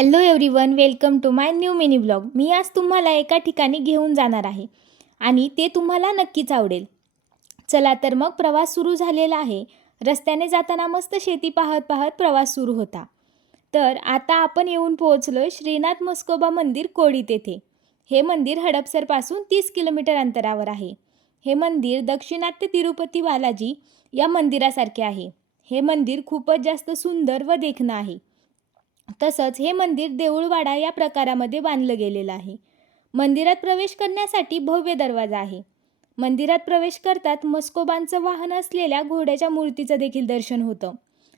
Hello everyone, welcome to my new mini blog. मी आज तुम्हाला एका ठिकाणी घेऊन जाणार आहे आणि ते तुम्हाला नक्कीच आवडेल. चला तर मग प्रवास सुरू झालेला आहे. रस्त्याने जाताना मस्त शेती पाहत पाहत प्रवास सुरू होता. तर आता आपण येऊन पोहोचलो श्रीनाथ म्हस्कोबा मंदिर कोडीत येथे. हे मंदिर हडपसरपासून 30 किलोमीटर अंतरावर आहे. हे मंदिर दक्षिणात्य तिरुपती बालाजी या मंदिरासारखे आहे. हे मंदिर खूपच जास्त सुंदर व देखणं आहे. तसंच हे मंदिर देऊळवाडा या प्रकारामध्ये बांधलं गेलेलं आहे. मंदिरात प्रवेश करण्यासाठी भव्य दरवाजा आहे. मंदिरात प्रवेश करतात म्हस्कोबांचं वाहन असलेल्या घोड्याच्या मूर्तीचं देखील दर्शन होतं.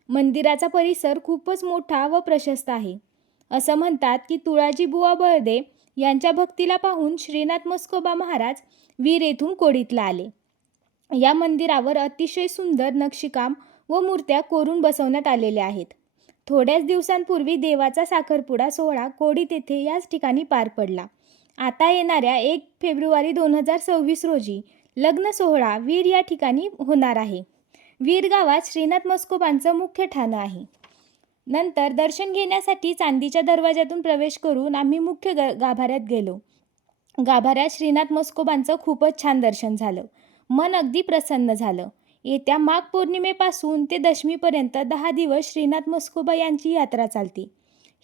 मंदिराचा परिसर खूपच मोठा व प्रशस्त आहे. असं म्हणतात की तुळाजीबुवा बळदे यांच्या भक्तीला पाहून श्रीनाथ म्हस्कोबा महाराज वीर येथून कोडीतला आले. या मंदिरावर अतिशय सुंदर नक्षीकाम व मूर्त्या कोरून बसवण्यात आलेल्या आहेत. थोड्याच दिवसांपूर्वी देवाचा साखरपुडा सोहळा कोडीत येथे याच ठिकाणी पार पडला. आता येणाऱ्या 1 फेब्रुवारी 2026 रोजी लग्न सोहळा वीर या ठिकाणी होणार आहे. वीर गावात श्रीनाथ म्हस्कोबांचं मुख्य ठाणं आहे. नंतर दर्शन घेण्यासाठी चांदीच्या दरवाजातून प्रवेश करून आम्ही मुख्य गाभाऱ्यात गेलो. गाभाऱ्यात श्रीनाथ म्हस्कोबांचं खूपच छान दर्शन झालं. मन अगदी प्रसन्न झालं. येत्या माघ पौर्णिमेपासून ते दशमीपर्यंत 10 दिवस श्रीनाथ म्हस्कोबा यांची यात्रा चालते.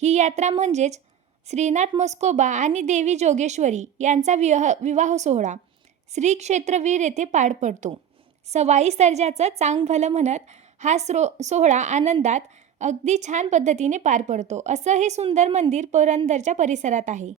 ही यात्रा म्हणजेच श्रीनाथ म्हस्कोबा आणि देवी जोगेश्वरी यांचा विवाह सोहळा श्री क्षेत्र वीर येथे पार पडतो. सवाई सर्जाचं चांग भलं म्हणत हा सोहळा आनंदात अगदी छान पद्धतीने पार पडतो. असं हे सुंदर मंदिर पुरंदरच्या परिसरात आहे.